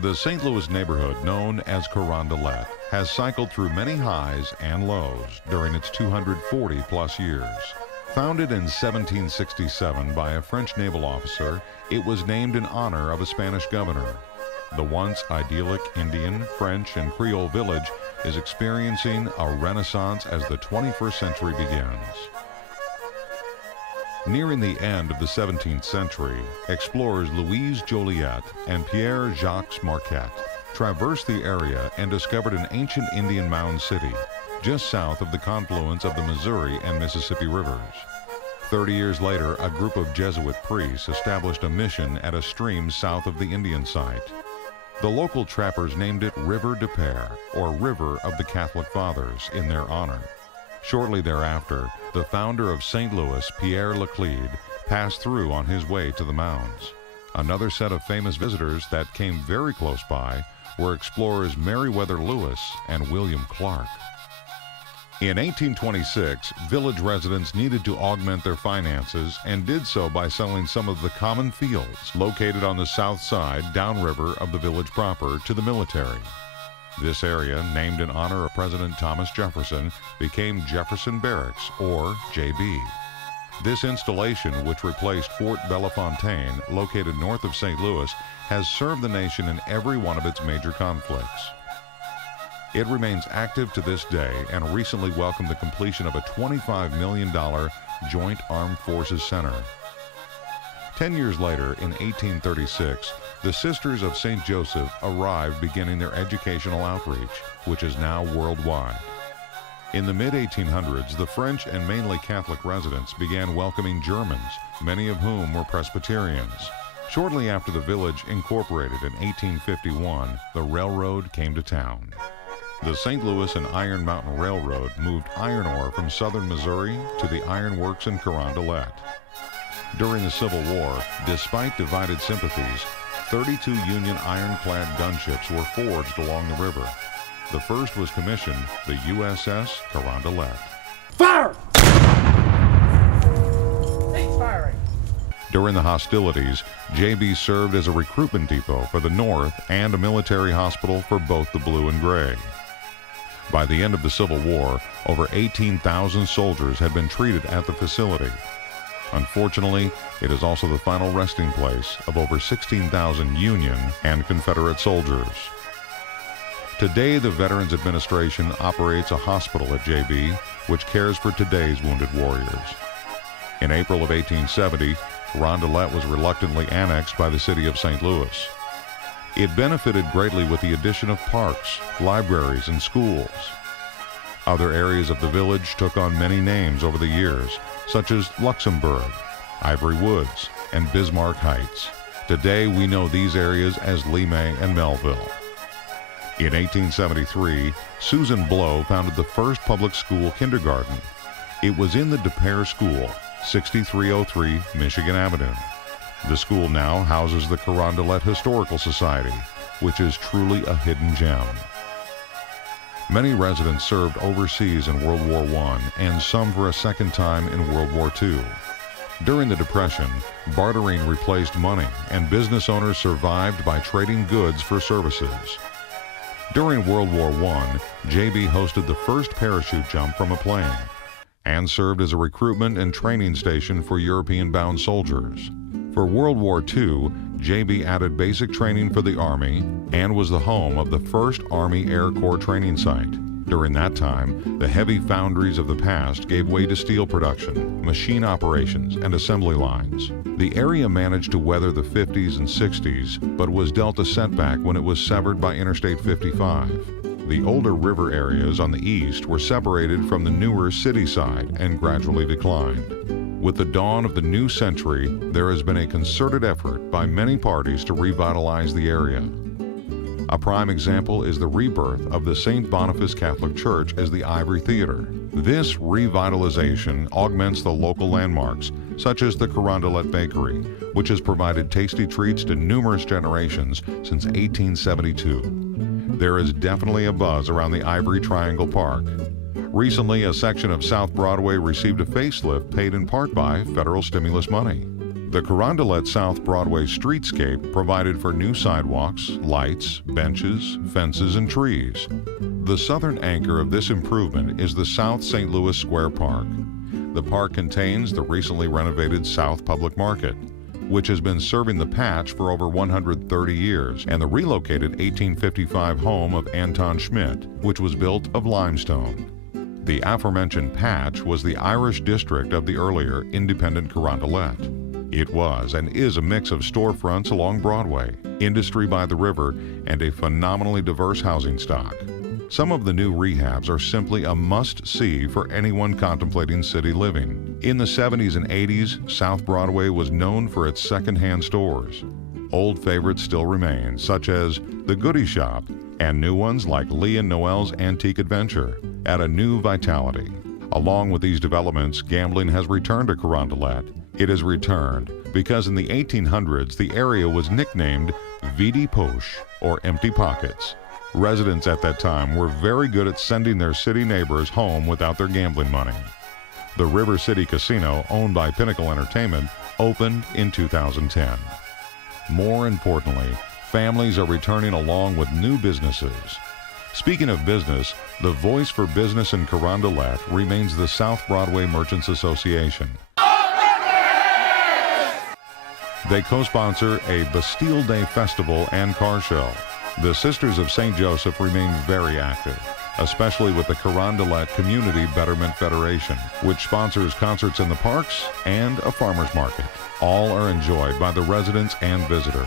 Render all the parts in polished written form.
The St. Louis neighborhood, known as Carondelet, has cycled through many highs and lows during its 240-plus years. Founded in 1767 by a French naval officer, it was named in honor of a Spanish governor. The once idyllic Indian, French, and Creole village is experiencing a renaissance as the 21st century begins. Nearing the end of the 17th century, explorers Louise Joliet and Pierre-Jacques Marquette traversed the area and discovered an ancient Indian mound city just south of the confluence of the Missouri and Mississippi rivers. 30 years later, a group of Jesuit priests established a mission at a stream south of the Indian site. The local trappers named it River de Pere, or River of the Catholic Fathers, in their honor. Shortly thereafter, the founder of St. Louis, Pierre Laclede, passed through on his way to the mounds. Another set of famous visitors that came very close by were explorers Meriwether Lewis and William Clark. In 1826, village residents needed to augment their finances and did so by selling some of the common fields located on the south side downriver of the village proper to the military. This area, named in honor of President Thomas Jefferson, became Jefferson Barracks, or JB. This installation, which replaced Fort Bellefontaine, located north of St. Louis, has served the nation in every one of its major conflicts. It remains active to this day and recently welcomed the completion of a $25 million Joint Armed Forces Center. 10 years later, in 1836, the Sisters of St. Joseph arrived, beginning their educational outreach, which is now worldwide. In the mid-1800s, the French and mainly Catholic residents began welcoming Germans, many of whom were Presbyterians. Shortly after the village incorporated in 1851, the railroad came to town. The St. Louis and Iron Mountain Railroad moved iron ore from southern Missouri to the iron works in Carondelet. During the Civil War, despite divided sympathies, 32 Union ironclad gunships were forged along the river. The first was commissioned, the USS Carondelet. Fire! He's firing. During the hostilities, JB served as a recruitment depot for the North and a military hospital for both the Blue and Gray. By the end of the Civil War, over 18,000 soldiers had been treated at the facility. Unfortunately, it is also the final resting place of over 16,000 Union and Confederate soldiers. Today, the Veterans Administration operates a hospital at JB, which cares for today's wounded warriors. In April of 1870, Carondelet was reluctantly annexed by the city of St. Louis. It benefited greatly with the addition of parks, libraries, and schools. Other areas of the village took on many names over the years, such as Luxembourg, Ivory Woods, and Bismarck Heights. Today, we know these areas as Lemay and Melville. In 1873, Susan Blow founded the first public school kindergarten. It was in the de Pere School, 6303 Michigan Avenue. The school now houses the Carondelet Historical Society, which is truly a hidden gem. Many residents served overseas in World War I and some for a second time in World War II. During the Depression, bartering replaced money and business owners survived by trading goods for services. During World War I, JB hosted the first parachute jump from a plane and served as a recruitment and training station for European-bound soldiers. For World War II, JB added basic training for the Army and was the home of the first Army Air Corps training site. During that time, the heavy foundries of the past gave way to steel production, machine operations, and assembly lines. The area managed to weather the 50s and 60s, but was dealt a setback when it was severed by Interstate 55. The older river areas on the east were separated from the newer city side and gradually declined. With the dawn of the new century, there has been a concerted effort by many parties to revitalize the area. A prime example is the rebirth of the St. Boniface Catholic Church as the Ivory Theater. This revitalization augments the local landmarks, such as the Carondelet Bakery, which has provided tasty treats to numerous generations since 1872. There is definitely a buzz around the Ivory Triangle Park. Recently, a section of South Broadway received a facelift paid in part by federal stimulus money. The Carondelet South Broadway streetscape provided for new sidewalks, lights, benches, fences, and trees. The southern anchor of this improvement is the South St. Louis Square Park. The park contains the recently renovated South Public Market, which has been serving the Patch for over 130 years, and the relocated 1855 home of Anton Schmidt, which was built of limestone. The aforementioned Patch was the Irish district of the earlier independent Carondelet. It was and is a mix of storefronts along Broadway, industry by the river, and a phenomenally diverse housing stock. Some of the new rehabs are simply a must-see for anyone contemplating city living. In the 70s and 80s, South Broadway was known for its secondhand stores. Old favorites still remain, such as The Goodie Shop, and new ones like Lee and Noel's Antique Adventure, add a new vitality. Along with these developments, gambling has returned to Carondelet. It has returned because in the 1800s, the area was nicknamed Vidi Poche, or Empty Pockets. Residents at that time were very good at sending their city neighbors home without their gambling money. The River City Casino, owned by Pinnacle Entertainment, opened in 2010. More importantly, families are returning along with new businesses. Speaking of business, the voice for business in Carondelet remains the South Broadway Merchants Association. They co-sponsor a Bastille Day festival and car show. The Sisters of St. Joseph remain very active, especially with the Carondelet Community Betterment Federation, which sponsors concerts in the parks and a farmer's market. All are enjoyed by the residents and visitors.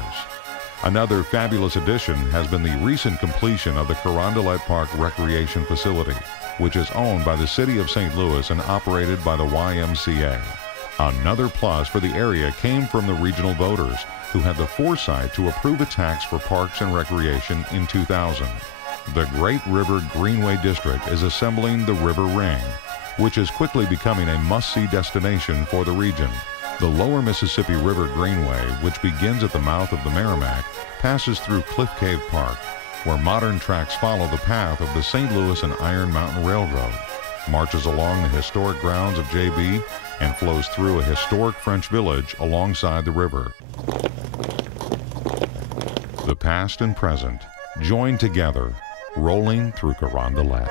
Another fabulous addition has been the recent completion of the Carondelet Park Recreation Facility, which is owned by the City of St. Louis and operated by the YMCA. Another plus for the area came from the regional voters, who had the foresight to approve a tax for parks and recreation in 2000. The Great River Greenway District is assembling the River Ring, which is quickly becoming a must-see destination for the region. The Lower Mississippi River Greenway, which begins at the mouth of the Merrimack, passes through Cliff Cave Park, where modern tracks follow the path of the St. Louis and Iron Mountain Railroad, marches along the historic grounds of JB, and flows through a historic French village alongside the river. The past and present, joined together, rolling through Carondelet.